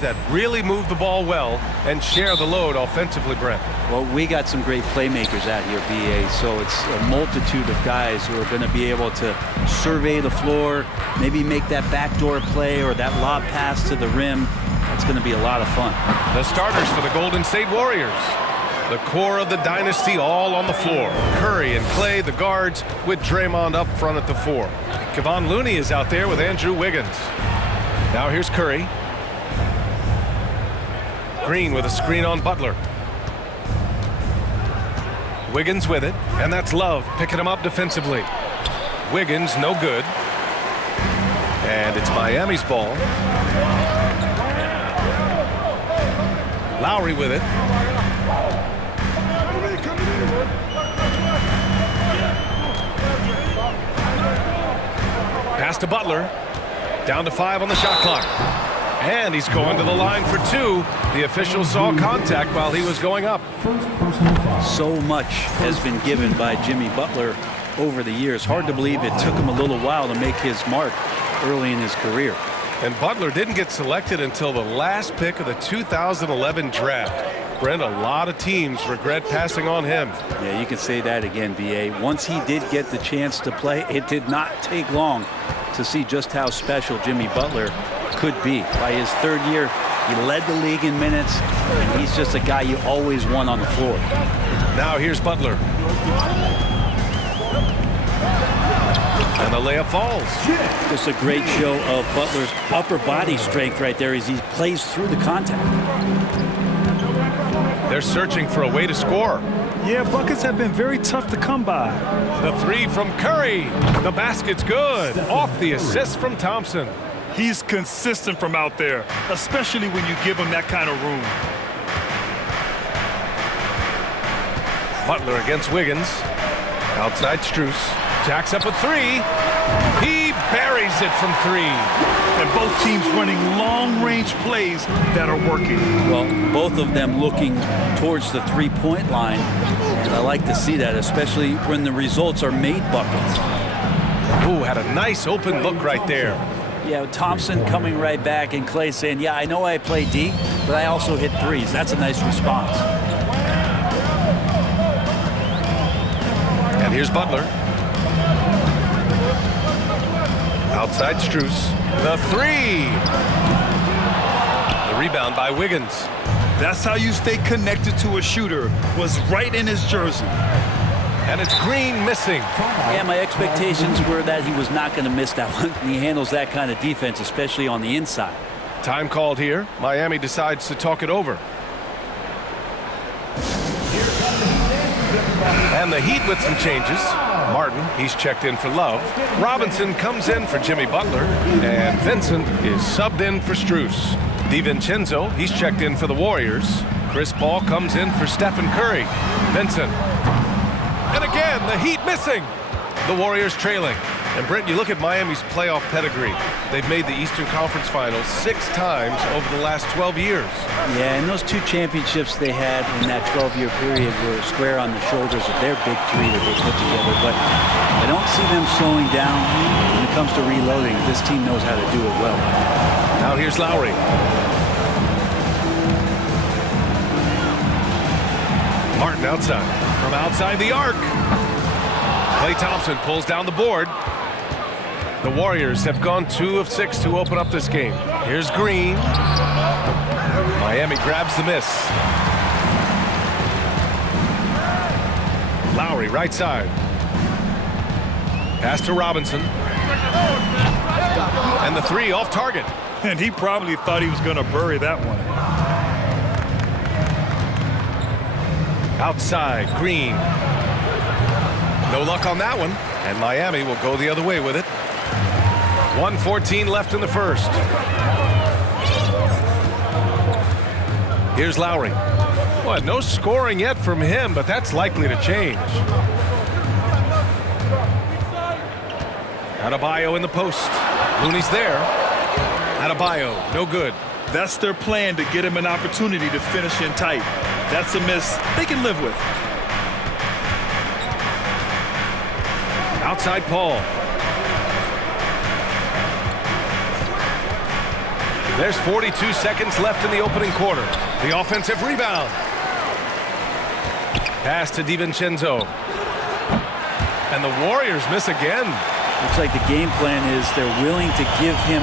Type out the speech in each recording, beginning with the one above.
that really move the ball well and share the load offensively, Brent. Well, we got some great playmakers out here, BA, so it's a multitude of guys who are going to be able to survey the floor, maybe make that backdoor play or that lob pass to the rim. It's going to be a lot of fun. The starters for the Golden State Warriors. The core of the dynasty all on the floor. Curry and Clay, the guards, with Draymond up front at the 4. Kevon Looney is out there with Andrew Wiggins. Now here's Curry. Green with a screen on Butler. Wiggins with it, and that's Love picking him up defensively. Wiggins no good. And it's Miami's ball. Lowry with it. Pass to Butler. Down to 5 on the shot clock. And he's going to the line for 2. The official saw contact while he was going up. So much has been given by Jimmy Butler over the years. Hard to believe it took him a little while to make his mark early in his career. And Butler didn't get selected until the last pick of the 2011 draft. Brent, a lot of teams regret passing on him. Yeah, you can say that again, BA. Once he did get the chance to play, it did not take long to see just how special Jimmy Butler could be. By his 3rd year, he led the league in minutes, and he's just a guy you always want on the floor. Now here's Butler. And the layup falls. Just a great show of Butler's upper body strength right there as he plays through the contact. They're searching for a way to score. Yeah, buckets have been very tough to come by. The 3 from Curry. The basket's good. Off the assist from Thompson. He's consistent from out there, especially when you give him that kind of room. Butler against Wiggins. Outside Strus. Jacks up a 3. He buries it from 3. And both teams running long-range plays that are working. Well, both of them looking towards the three-point line. And I like to see that, especially when the results are made buckets. Ooh, had a nice open look right there. Yeah, Thompson coming right back and Clay saying, yeah, I know I play D, but I also hit threes. That's a nice response. And here's Butler. Outside Strus. The 3. The rebound by Wiggins. That's how you stay connected to a shooter, was right in his jersey. And it's Green missing. Yeah, my expectations were that he was not going to miss that one. He handles that kind of defense, especially on the inside. Time called here. Miami decides to talk it over. And the Heat with some changes. Martin, he's checked in for Love. Robinson comes in for Jimmy Butler. And Vincent is subbed in for Strus. DiVincenzo, he's checked in for the Warriors. Chris Paul comes in for Stephen Curry. Vincent. And again, the Heat missing. The Warriors trailing. And Brent, you look at Miami's playoff pedigree. They've made the Eastern Conference Finals 6 times over the last 12 years. Yeah, and those 2 championships they had in that 12-year period were square on the shoulders of their big 3 that they put together. But I don't see them slowing down when it comes to reloading. This team knows how to do it well. Now here's Lowry. Martin outside. From outside the arc. Klay Thompson pulls down the board. The Warriors have gone 2 of 6 to open up this game. Here's Green. Miami grabs the miss. Lowry right side. Pass to Robinson. And the 3 off target. And he probably thought he was going to bury that one. Outside, Green. No luck on that one. And Miami will go the other way with it. 1:14 left in the first. Here's Lowry. Boy, no scoring yet from him, but that's likely to change. Adebayo in the post. Looney's there. Adebayo, no good. That's their plan, to get him an opportunity to finish in tight. That's a miss they can live with. Outside Paul. There's 42 seconds left in the opening quarter. The offensive rebound. Pass to DiVincenzo. And the Warriors miss again. Looks like the game plan is they're willing to give him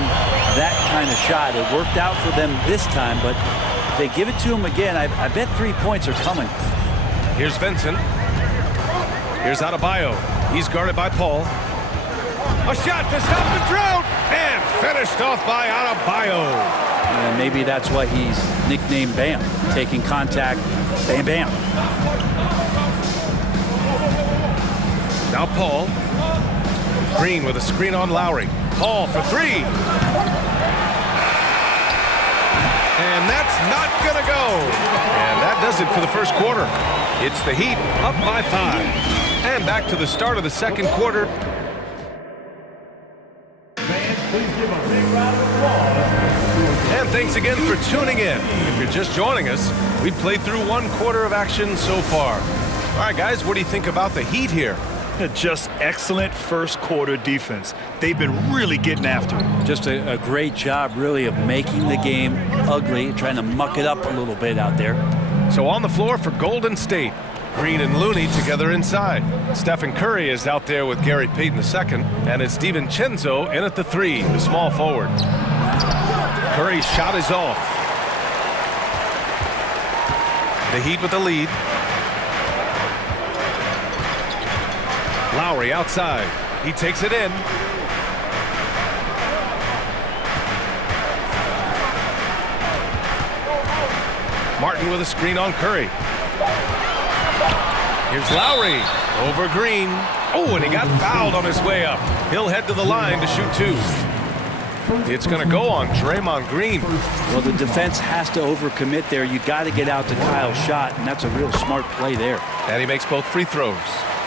that kind of shot. It worked out for them this time, but if they give it to him again, I bet 3 points are coming. Here's Vincent. Here's Adebayo. He's guarded by Paul. A shot to stop the drought, and finished off by Adebayo. And maybe that's why he's nicknamed Bam. Taking contact, bam, bam. Now Paul. Green with a screen on Lowry. Paul for three. And that's not going to go. And that does it for the first quarter. It's the Heat up by 5. And back to the start of the second quarter. Fans, please give a big round of applause. And thanks again for tuning in. If you're just joining us, we played through 1 quarter of action so far. All right, guys, what do you think about the Heat here? Just excellent first quarter defense. They've been really getting after it. Just a great job, really, of making the game ugly, trying to muck it up a little bit out there. So on the floor for Golden State, Green and Looney together inside. Stephen Curry is out there with Gary Payton II, and it's DiVincenzo in at the 3, the small forward. Curry's shot is off. The Heat with the lead. Lowry outside. He takes it in. Martin with a screen on Curry. Here's Lowry over Green. Oh, and he got fouled on his way up. He'll head to the line to shoot 2. It's going to go on Draymond Green. Well, the defense has to overcommit there. You got to get out to Kyle's shot, and that's a real smart play there. And he makes both free throws.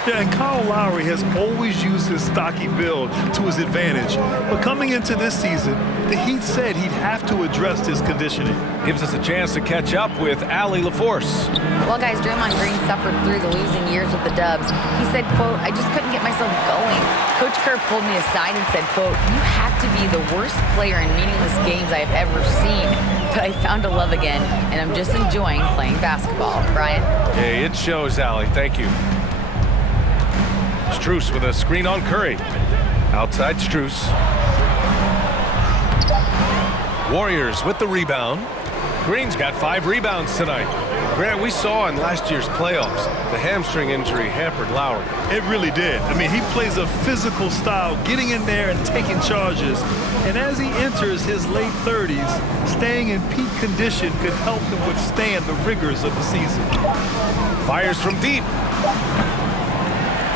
Yeah, and Kyle Lowry has always used his stocky build to his advantage. But coming into this season, the Heat said he'd have to address his conditioning. Gives us a chance to catch up with Allie LaForce. Well, guys, Draymond Green suffered through the losing years with the Dubs. He said, quote, "I just couldn't get myself going." Coach Kerr pulled me aside and said, quote, "You have to be the worst player in meaningless games I've ever seen. But I found a love again, and I'm just enjoying playing basketball." Brian? Hey, it shows, Allie. Thank you. Strus with a screen on Curry. Outside Strus. Warriors with the rebound. Green's got 5 rebounds tonight. Grant, we saw in last year's playoffs, the hamstring injury hampered Lowry. It really did. I mean, he plays a physical style, getting in there and taking charges. And as he enters his late 30s, staying in peak condition could help him withstand the rigors of the season. Fires from deep.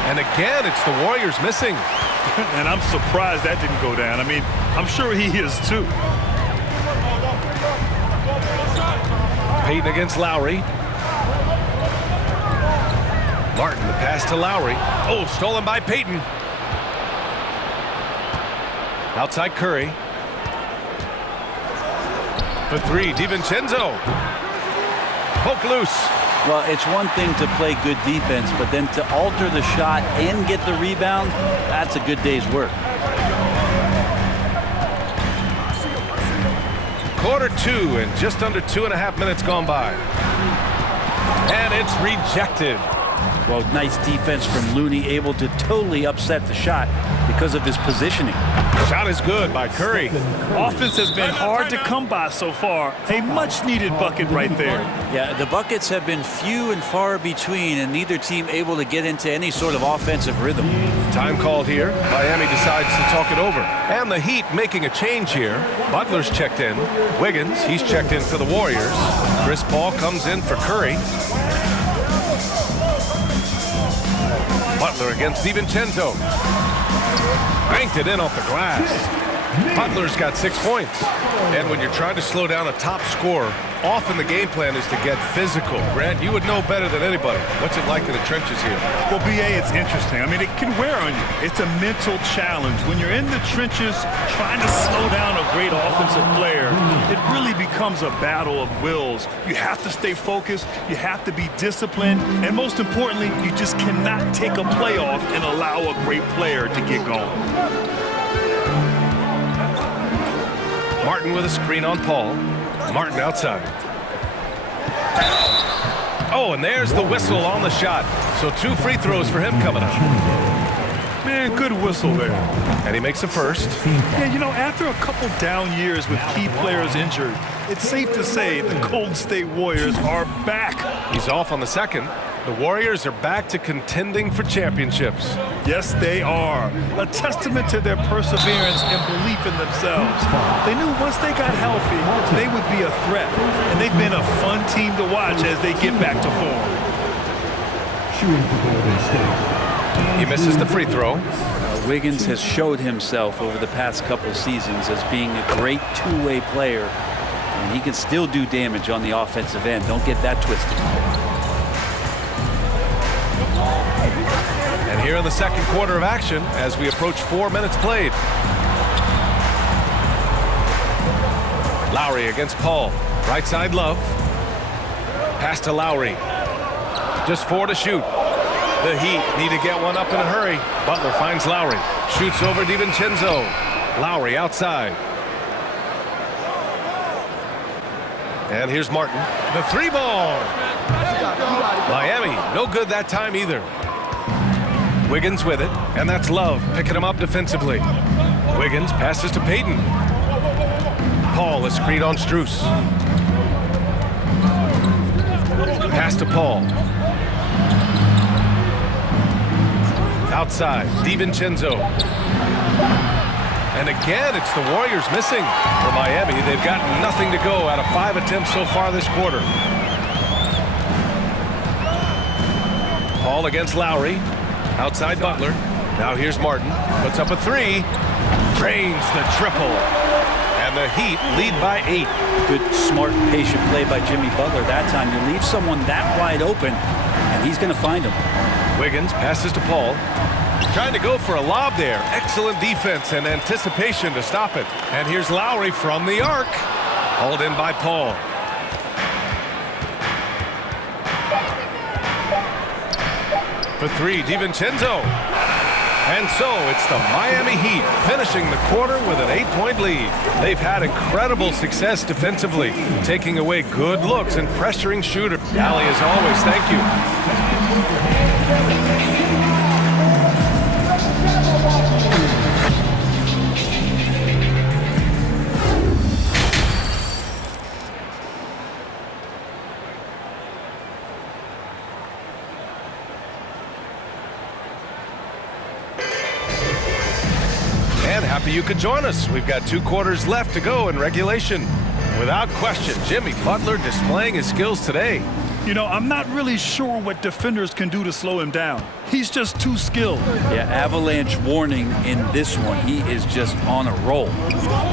And again, it's the Warriors missing. And I'm surprised that didn't go down. I mean, I'm sure he is too. Payton against Lowry. Martin, the pass to Lowry. Oh, stolen by Payton. Outside Curry. For 3, DiVincenzo. Poke loose. Well, it's one thing to play good defense, but then to alter the shot and get the rebound, that's a good day's work. Quarter 2 and just under 2.5 minutes gone by. And it's rejected. Well, nice defense from Looney, able to totally upset the shot because of his positioning. Shot is good by Curry. Offense has been hard to come by so far. A much-needed bucket right there. Yeah, the buckets have been few and far between, and neither team able to get into any sort of offensive rhythm. Time called here. Miami decides to talk it over. And the Heat making a change here. Butler's checked in. Wiggins, he's checked in for the Warriors. Chris Paul comes in for Curry. Butler against DiVincenzo. Banked it in off the glass. Butler's got 6 points. And when you're trying to slow down a top scorer, often the game plan is to get physical. Grant, you would know better than anybody. What's it like in the trenches here? Well, B.A., it's interesting. I mean, it can wear on you. It's a mental challenge. When you're in the trenches trying to slow down a great offensive player, it really becomes a battle of wills. You have to stay focused. You have to be disciplined. And most importantly, you just cannot take a play off and allow a great player to get going. Martin with a screen on Paul. Martin outside. Oh, and there's the whistle on the shot. So 2 free throws for him coming up. Man, good whistle there. And he makes a first. Yeah, you know, after a couple down years with key players injured, it's safe to say the Golden State Warriors are back. He's off on the second. The Warriors are back to contending for championships. Yes, they are. A testament to their perseverance and belief in themselves. They knew once they got healthy, they would be a threat. And they've been a fun team to watch as they get back to form. Shooting for Golden State. He misses the free throw. Wiggins has showed himself over the past couple seasons as being a great two-way player. And he can still do damage on the offensive end. Don't get that twisted. And here in the second quarter of action as we approach 4 minutes played. Lowry against Paul. Right side Love. Pass to Lowry. Just 4 to shoot. The Heat need to get one up in a hurry. Butler finds Lowry. Shoots over DiVincenzo. Lowry outside. And here's Martin. The 3-ball. Miami, no good that time either. Wiggins with it, and that's Love picking him up defensively. Wiggins passes to Payton. Paul is screened on Strus. Pass to Paul. Outside, DiVincenzo. And again, it's the Warriors missing. For Miami, they've got nothing to go out of 5 attempts so far this quarter. Paul against Lowry. Outside Butler. Now here's Martin. Puts up a 3. Drains the triple. And the Heat lead by 8. Good, smart, patient play by Jimmy Butler that time. You leave someone that wide open, and he's going to find him. Wiggins passes to Paul. Trying to go for a lob there. Excellent defense and anticipation to stop it. And here's Lowry from the arc. Hauled in by Paul. For 3, DiVincenzo. And so it's the Miami Heat finishing the quarter with an 8-point lead. They've had incredible success defensively, taking away good looks and pressuring shooters. Allie, as always, thank you. And happy you could join us. We've got 2 quarters left to go in regulation. Without question, Jimmy Butler displaying his skills today. You know, I'm not really sure what defenders can do to slow him down. He's just too skilled. Yeah, avalanche warning in this one. He is just on a roll.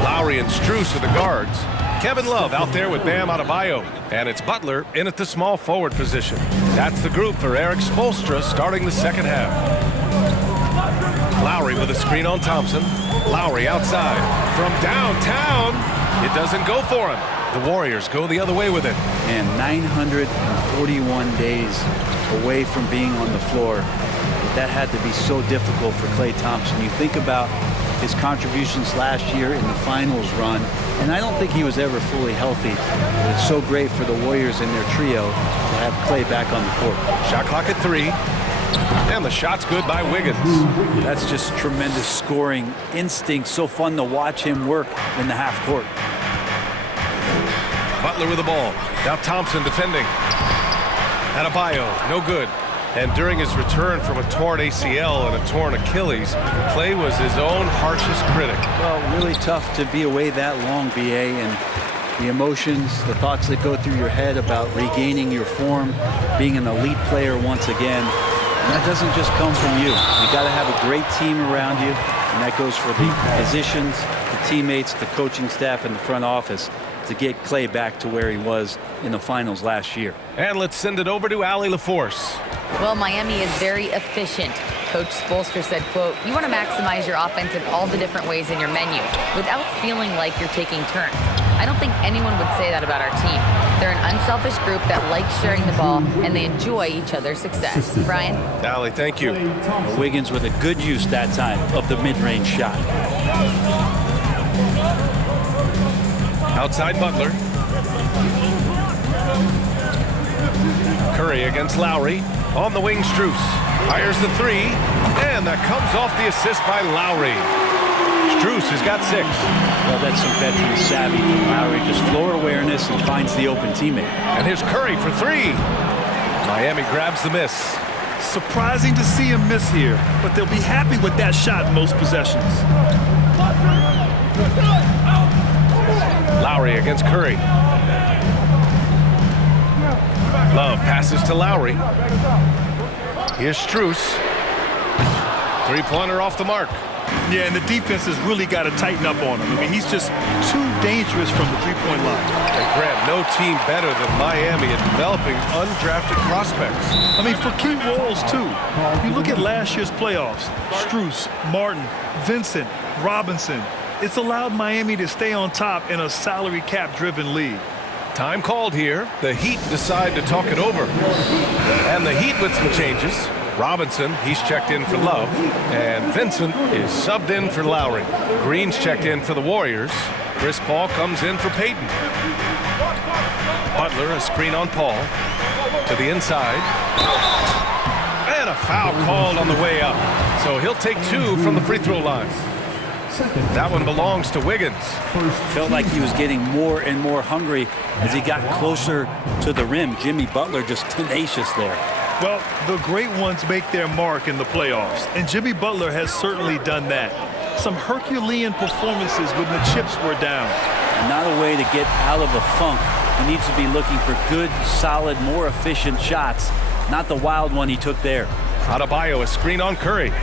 Lowry and Strus are the guards. Kevin Love out there with Bam Adebayo. And it's Butler in at the small forward position. That's the group for Eric Spoelstra starting the second half. Lowry with a screen on Thompson. Lowry outside. From downtown, it doesn't go for him. The Warriors go the other way with it. And 941 days away from being on the floor. That had to be so difficult for Klay Thompson. You think about his contributions last year in the finals run, and I don't think he was ever fully healthy. But it's so great for the Warriors and their trio to have Klay back on the court. Shot clock at 3. And the shot's good by Wiggins. That's just tremendous scoring instinct. So fun to watch him work in the half court. Butler with the ball. Now Thompson defending. Adebayo, no good. And during his return from a torn ACL and a torn Achilles, Klay was his own harshest critic. Well, really tough to be away that long, BA, and the emotions, the thoughts that go through your head about regaining your form, being an elite player once again. And that doesn't just come from you. You got to have a great team around you, and that goes for the physicians, the teammates, the coaching staff, and the front office to get Klay back to where he was in the finals last year. And let's send it over to Allie LaForce. Well, Miami is very efficient. Coach Spoelstra said, quote, "You want to maximize your offense in all the different ways in your menu without feeling like you're taking turns." I don't think anyone would say that about our team. They're an unselfish group that likes sharing the ball, and they enjoy each other's success. Brian? Allie, thank you. Wiggins with a good use that time of the mid-range shot. Outside Butler. Curry against Lowry. On the wing, Strus. Fires the three. And that comes off the assist by Lowry. Strus has got 6. Well, that's some veteran savvy from Lowry. Just floor awareness and finds the open teammate. And here's Curry for 3. Miami grabs the miss. Surprising to see him miss here, but they'll be happy with that shot in most possessions. Lowry against Curry. Love passes to Lowry. Here's Strus. Three-pointer off the mark. Yeah, and the defense has really got to tighten up on him. I mean, he's just too dangerous from the three-point line. And Grant, no team better than Miami at developing undrafted prospects. I mean, for key roles, too. You look at last year's playoffs. Strus, Martin, Vincent, Robinson. It's allowed Miami to stay on top in a salary cap-driven league. Time called here. The Heat decide to talk it over. And the Heat with some changes. Robinson, he's checked in for Love. And Vincent is subbed in for Lowry. Green's checked in for the Warriors. Chris Paul comes in for Payton. Butler, a screen on Paul. To the inside. And a foul called on the way up. So he'll take 2 from the free throw line. That one belongs to Wiggins. Felt like he was getting more and more hungry as he got closer to the rim. Jimmy Butler just tenacious there. Well, the great ones make their mark in the playoffs, and Jimmy Butler has certainly done that. Some Herculean performances when the chips were down. Not a way to get out of the funk. He needs to be looking for good, solid, more efficient shots, not the wild one he took there. Adebayo, a screen on Curry.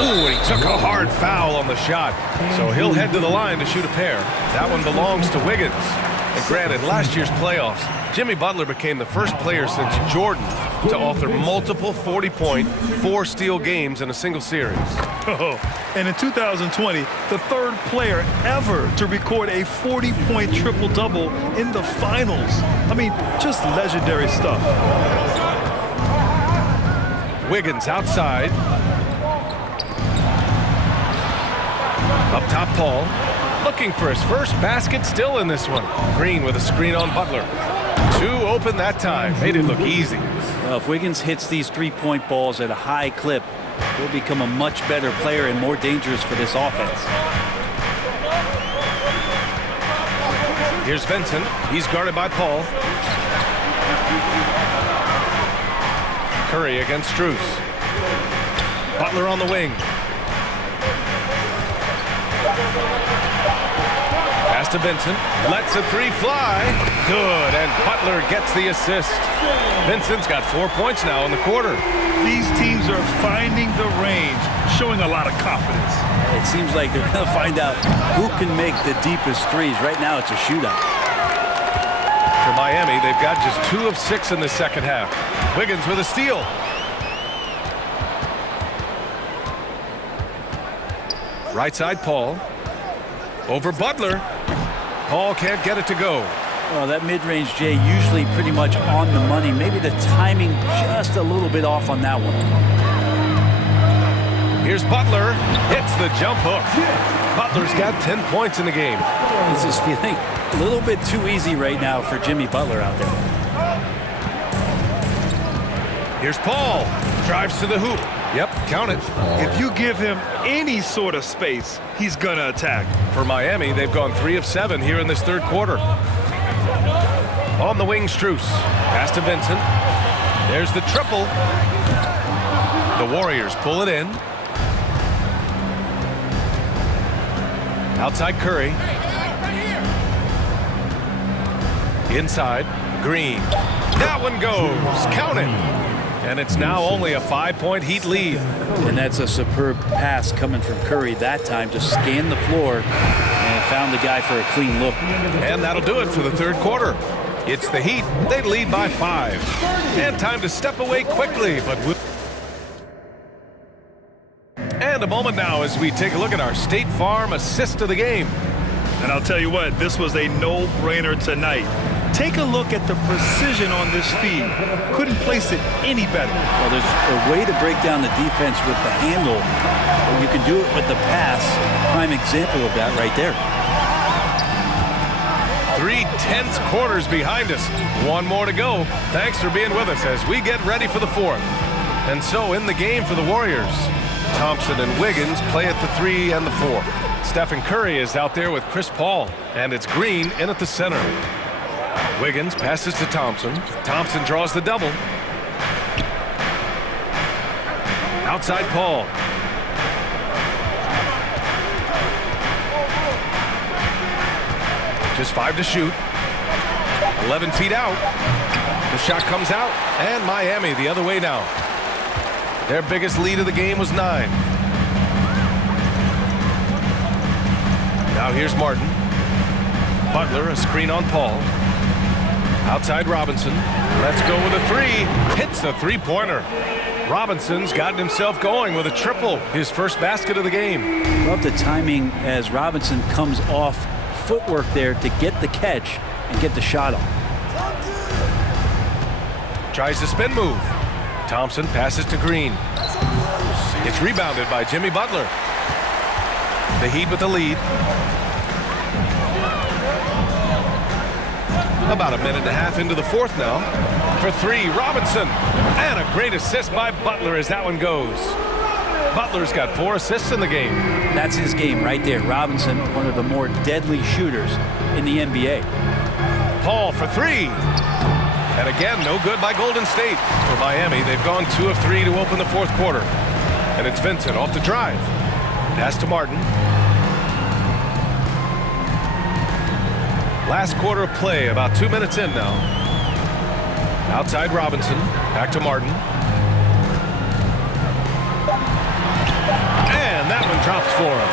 Ooh, he took a hard foul on the shot. So he'll head to the line to shoot a pair. That one belongs to Wiggins. And granted, last year's playoffs, Jimmy Butler became the first player since Jordan to author multiple 40-point, 4-steal games in a single series. And in 2020, the third player ever to record a 40-point triple-double in the finals. I mean, just legendary stuff. Wiggins outside. Up top, Paul. Looking for his first basket, still in this one. Green with a screen on Butler. 2 open that time. Made it look easy. Well, if Wiggins hits these three-point balls at a high clip, he'll become a much better player and more dangerous for this offense. Here's Vincent. He's guarded by Paul. Curry against Strus. Butler on the wing. Pass to Vincent. Lets a 3 fly. Good. And Butler gets the assist. Vincent's got 4 points now in the quarter. These teams are finding the range, showing a lot of confidence. It seems like they're going to find out who can make the deepest threes. Right now, it's a shootout. For Miami, they've got just 2 of 6 in the second half. Wiggins with a steal. Right side, Paul. Over Butler. Paul can't get it to go. Well, that mid-range, Jay, usually pretty much on the money. Maybe the timing just a little bit off on that one. Here's Butler. Hits the jump hook. Butler's got 10 points in the game. This is feeling a little bit too easy right now for Jimmy Butler out there. Here's Paul. Drives to the hoop. Yep, count it. If you give him any sort of space, he's going to attack. For Miami, they've gone 3 of 7 here in this third quarter. On the wing, Strus. Pass to Vincent. There's the triple. The Warriors pull it in. Outside Curry. Inside, Green. That one goes. Count it. And it's now only a 5-point Heat lead. And that's a superb pass coming from Curry that time. Just scanned the floor and found the guy for a clean look. And that'll do it for the third quarter. It's the Heat. They lead by 5. And time to step away quickly. And a moment now as we take a look at our State Farm assist of the game. And I'll tell you what, this was a no-brainer tonight. Take a look at the precision on this feed. Couldn't place it any better. Well, there's a way to break down the defense with the handle, or you can do it with the pass. Prime example of that right there. 3 tense quarters behind us. One more to go. Thanks for being with us as we get ready for the 4th. And so in the game for the Warriors, Thompson and Wiggins play at the 3 and the 4. Stephen Curry is out there with Chris Paul, and it's Green in at the center. Wiggins passes to Thompson. Thompson draws the double. Outside Paul. Just 5 to shoot. 11 feet out. The shot comes out, and Miami the other way now. Their biggest lead of the game was 9. Now here's Martin. Butler, a screen on Paul. Outside Robinson. Let's go with a 3. Hits a three-pointer. Robinson's gotten himself going with a triple. His first basket of the game. Love the timing as Robinson comes off footwork there to get the catch and get the shot off. Tries the spin move. Thompson passes to Green. It's rebounded by Jimmy Butler. The Heat with the lead. About a minute and a half into the 4th now. For 3, Robinson. And a great assist by Butler as that one goes. Butler's got 4 assists in the game. That's his game right there. Robinson, one of the more deadly shooters in the NBA. Paul for 3. And again, no good by Golden State. For Miami, they've gone 2 of 3 to open the 4th quarter. And it's Vincent off the drive. Pass to Martin. Last quarter of play, about 2 minutes in now. Outside Robinson, back to Martin. And that one drops for him.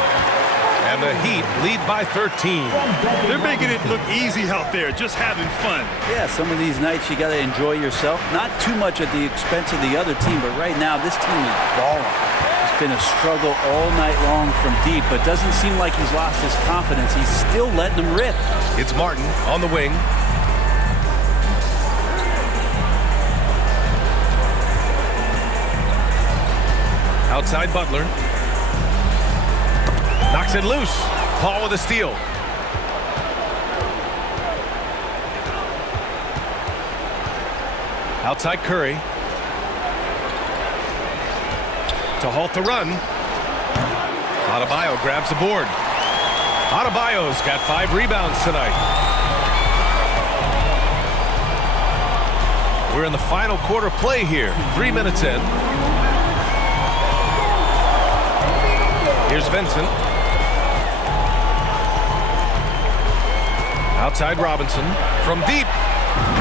And the Heat lead by 13. They're making it look easy out there, just having fun. Yeah, some of these nights you got to enjoy yourself. Not too much at the expense of the other team, but right now this team is balling. It's been a struggle all night long from deep, but doesn't seem like he's lost his confidence. He's still letting them rip. It's Martin on the wing. Outside Butler. Knocks it loose. Paul with a steal. Outside Curry. To halt the run. Adebayo grabs the board. Adebayo's got 5 rebounds tonight. We're in the final quarter play here. 3 minutes in. Here's Vincent. Outside Robinson from deep.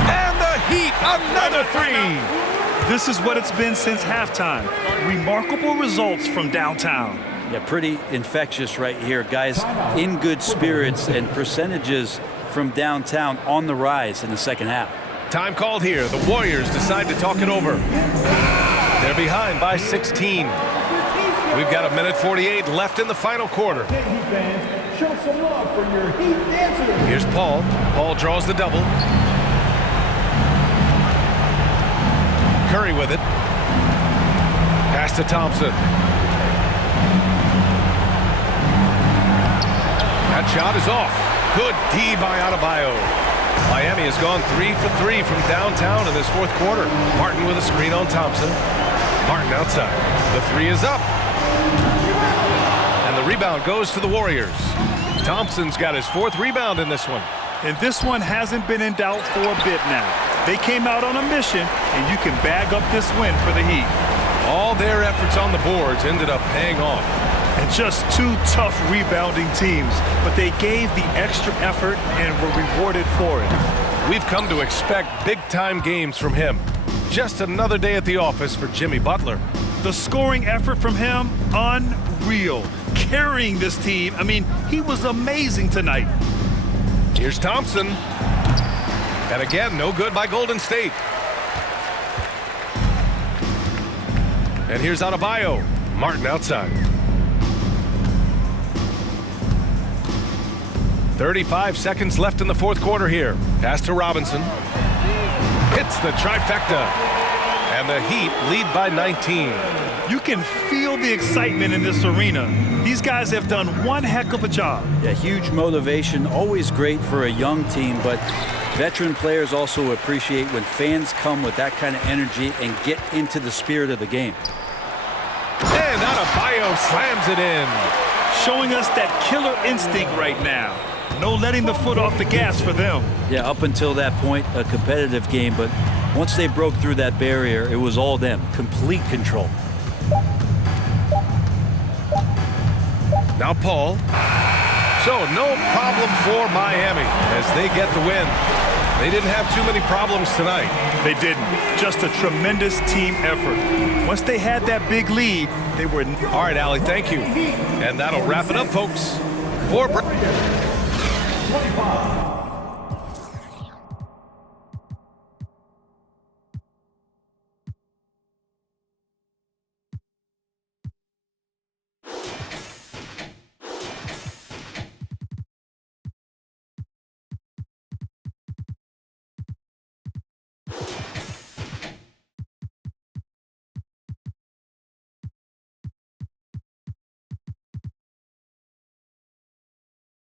And the Heat, another 3. This is what it's been since halftime. Remarkable results from downtown. Yeah, pretty infectious right here. Guys in good spirits and percentages from downtown on the rise in the second half. Time called here. The Warriors decide to talk it over. They're behind by 16. We've got 1:48 left in the final quarter. Show some love for your Heat dancers. Here's Paul. Paul draws the double. Curry with it. Pass to Thompson. That shot is off. Good D by Adebayo. Miami has gone 3 for 3 from downtown in this 4th quarter. Martin with a screen on Thompson. Martin outside. The 3 is up. And the rebound goes to the Warriors. Thompson's got his 4th rebound in this one. And this one hasn't been in doubt for a bit now. They came out on a mission, and you can bag up this win for the Heat. All their efforts on the boards ended up paying off. And just 2 tough rebounding teams, but they gave the extra effort and were rewarded for it. We've come to expect big-time games from him. Just another day at the office for Jimmy Butler. The scoring effort from him, unreal. Carrying this team, I mean, he was amazing tonight. Here's Thompson. And again, no good by Golden State. And here's Adebayo. Martin outside. 35 seconds left in the 4th quarter here. Pass to Robinson. Hits the trifecta. And the Heat lead by 19. You can feel the excitement in this arena. These guys have done one heck of a job. Yeah, huge motivation, always great for a young team, but veteran players also appreciate when fans come with that kind of energy and get into the spirit of the game. And Adebayo slams it in. Showing us that killer instinct right now. No letting the foot off the gas for them. Yeah, up until that point, a competitive game, but once they broke through that barrier, it was all them. Complete control. Now Paul. So no problem for Miami as they get the win. They didn't have too many problems tonight. They didn't. Just a tremendous team effort. Once they had that big lead, they were... All right, Allie, thank you. And that'll wrap it up, folks. For 25.